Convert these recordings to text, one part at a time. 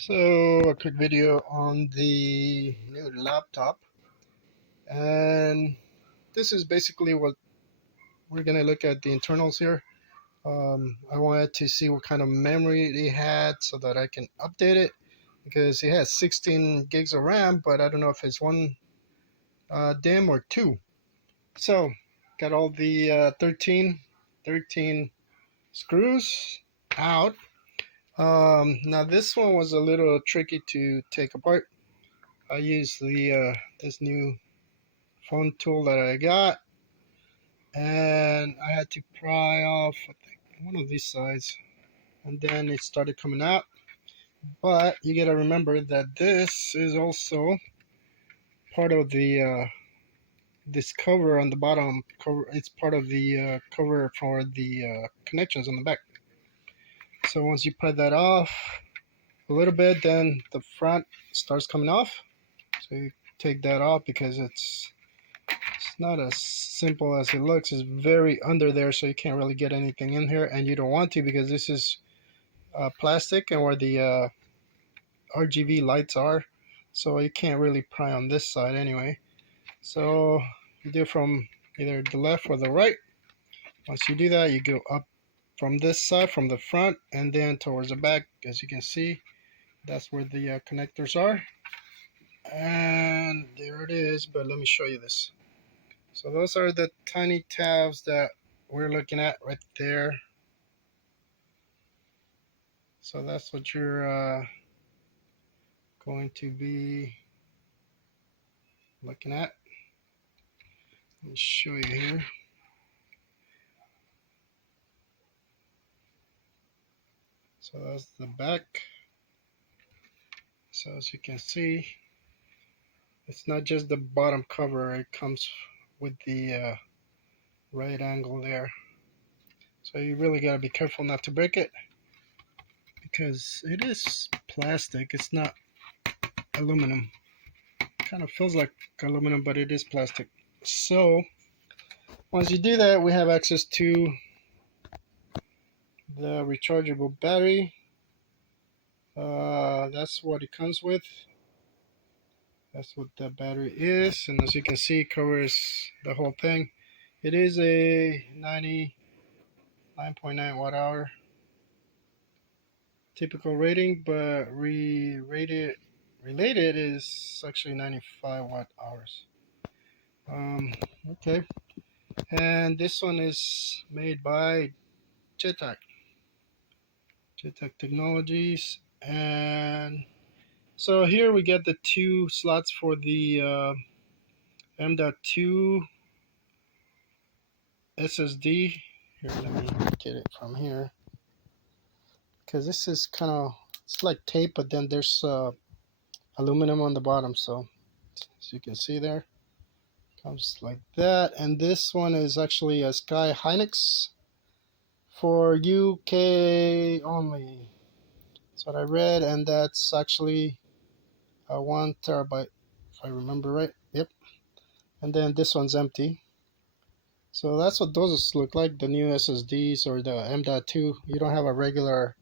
So a quick video on the new laptop, and this is basically what we're gonna look at the internals here. I wanted to see what kind of memory they had so that I can update it, because it has 16 gigs of RAM, but I don't know if it's one DIMM or two. So got all the 13 screws out. Now this one was a little tricky to take apart. I used the this new phone tool that I got, and I had to pry off, I think, one of these sides, and then it started coming out. But you gotta remember that this is also part of the this cover on the bottom cover. It's part of the cover for the connections on the back. So once you pry that off a little bit, then the front starts coming off. So you take that off because it's not as simple as it looks. It's very under there, so you can't really get anything in here, and you don't want to, because this is plastic and where the RGB lights are, so you can't really pry on this side anyway. So you do from either the left or the right. Once you do that, you go up from this side, from the front, and then towards the back. As you can see, that's where the connectors are, and there it is. But let me show you this. So those are the tiny tabs that we're looking at right there. So that's what you're going to be looking at. Let me show you here. So that's the back. So as you can see, it's not just the bottom cover, it comes with the right angle there. So you really got to be careful not to break it, because it is plastic. It's not aluminum. Kind of feels like aluminum, but it is plastic. So once you do that, we have access to the rechargeable battery. That's what it comes with. That's what the battery is, and as you can see, it covers the whole thing. It is a 99.9 watt hour typical rating, but related is actually 95 watt hours. Okay, and this one is made by JTAC Technologies, and so here we get the two slots for the M.2 SSD. Here, let me get it from here, because this is kind of, it's like tape, but then there's aluminum on the bottom. So as you can see there, comes like that. And this one is actually a Sky Hynix for UK only. That's what I read, and that's actually a 1 terabyte, if I remember right. Yep. And then this one's empty. So that's what those look like, the new SSDs or the M.2. You don't have a regular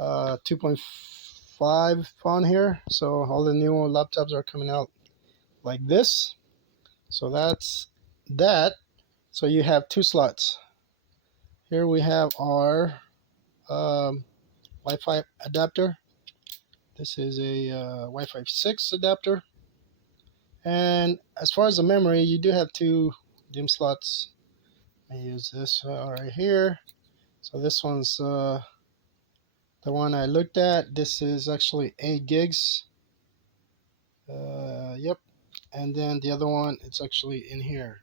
2.5 on here. So all the new laptops are coming out like this. So that's that. So you have two slots. Here we have our Wi-Fi adapter. This is a Wi-Fi 6 adapter. And as far as the memory, you do have two DIMM slots. I use this right here. So this one's the one I looked at. This is actually 8 gigs. Yep. And then the other one, it's actually in here.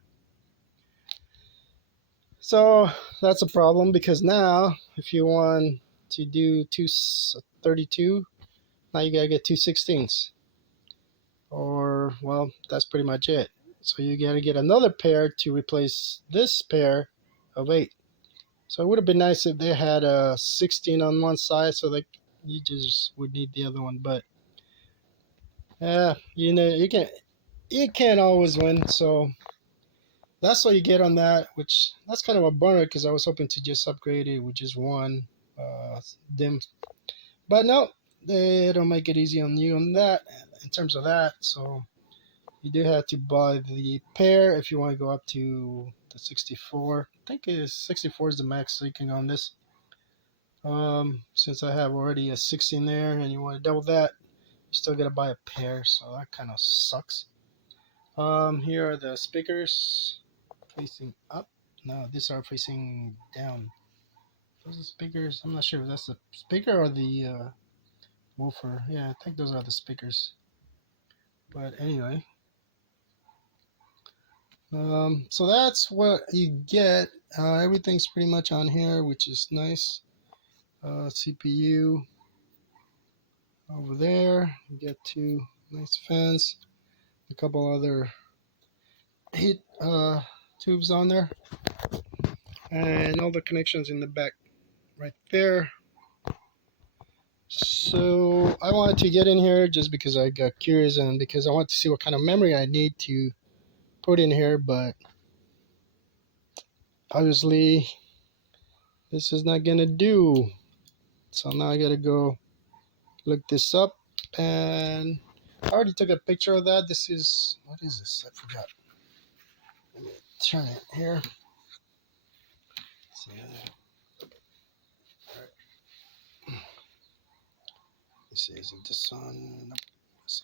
So that's a problem, because now if you want to do 232, now you gotta get 216s, or well, that's pretty much it. So you gotta get another pair to replace this pair of 8. So it would have been nice if they had a 16 on one side, so that you just would need the other one. But yeah, you know, you can't always win. So that's what you get on that, which that's kind of a bummer, because I was hoping to just upgrade it with just one DIMM. But no, they don't make it easy on you on that in terms of that. So you do have to buy the pair if you want to go up to the 64. I think it is 64 is the max so you can go on this. Since I have already a 16 there and you want to double that, you still gotta buy a pair, so that kind of sucks. Here are the speakers facing up. No, these are facing down. Those are speakers. I'm not sure if that's the speaker or the woofer. Yeah, I think those are the speakers. But anyway, so that's what you get. Everything's pretty much on here, which is nice. CPU over there. You get two nice fans, a couple other heat tubes on there, and all the connections in the back right there. So I wanted to get in here just because I got curious and because I want to see what kind of memory I need to put in here, but obviously this is not gonna do. So now I gotta go look this up, and I already took a picture of that. This is, what is this? I forgot. Let me turn it here. See, let's see, is it this one? Nope. So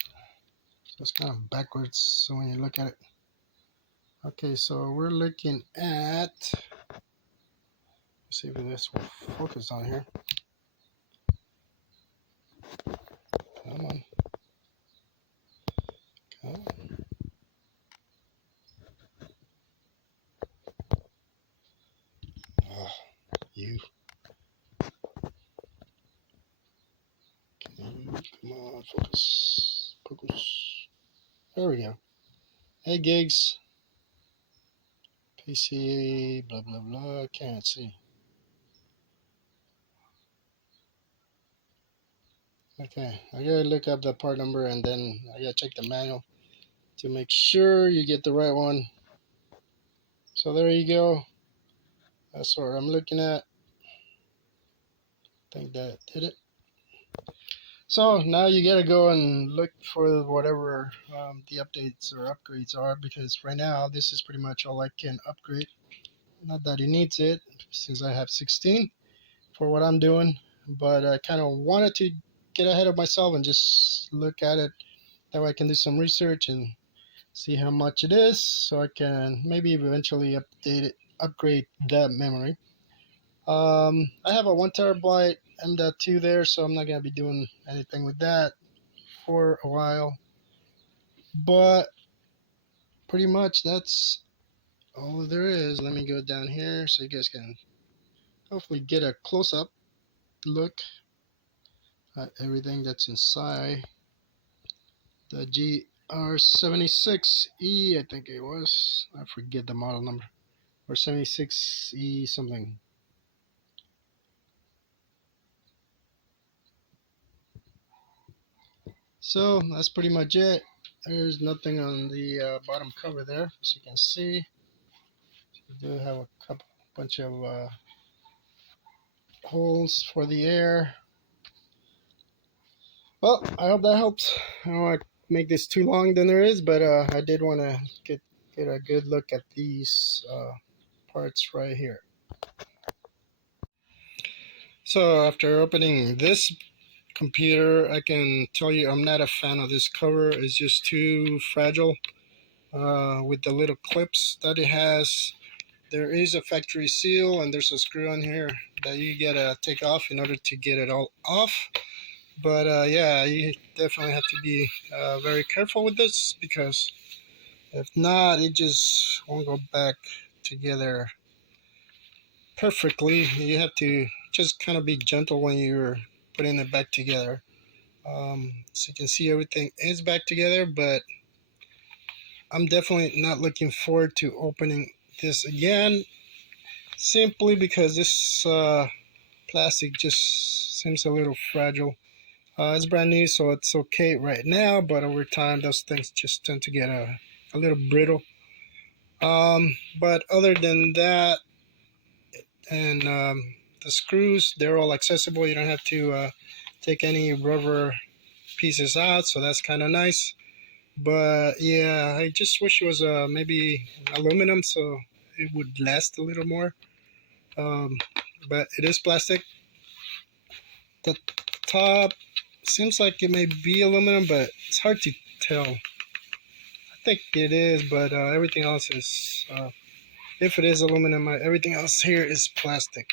it's kind of backwards, so when you look at it. Okay, so we're looking at, let's see if this will focus on here. Come on. Come on. Oh, you. Come on, focus. Focus. There we go. 8 gigs. PC, blah, blah, blah. Can't see. Okay, I gotta look up the part number and then I gotta check the manual to make sure you get the right one. So there you go. That's what I'm looking at. I think that did it. So now you gotta go and look for whatever the updates or upgrades are, because right now this is pretty much all I can upgrade. Not that it needs it, since I have 16 for what I'm doing, but I kind of wanted to get ahead of myself and just look at it. That way I can do some research and see how much it is, so I can maybe eventually upgrade that memory. I have a 1 terabyte M.2 there, so I'm not gonna be doing anything with that for a while. But pretty much that's all there is. Let me go down here so you guys can hopefully get a close-up look at everything that's inside the GR76E, I think it was. I forget the model number. Or 76E something. So that's pretty much it. There's nothing on the bottom cover there, as you can see. We do have a bunch of holes for the air. Well, I hope that helps. I don't want to make this too long than there is, but I did want to get a good look at these parts right here. So after opening this computer, I can tell you I'm not a fan of this cover. It's just too fragile with the little clips that it has. There is a factory seal and there's a screw on here that you gotta take off in order to get it all off. But yeah, you definitely have to be very careful with this, because if not, it just won't go back together perfectly. You have to just kind of be gentle when you're putting it back together. So you can see everything is back together, but I'm definitely not looking forward to opening this again, simply because this plastic just seems a little fragile. It's brand new, so it's okay right now, but over time those things just tend to get a little brittle. But other than that, and the screws, they're all accessible. You don't have to take any rubber pieces out, so that's kind of nice. But yeah, I just wish it was maybe aluminum so it would last a little more. But it is plastic. The top seems like it may be aluminum, but it's hard to tell. I think it is, but everything else is, if it is aluminum, everything else here is plastic.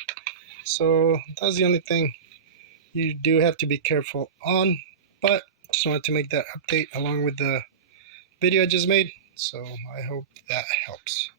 So that's the only thing you do have to be careful on. But just wanted to make that update along with the video I just made. So I hope that helps.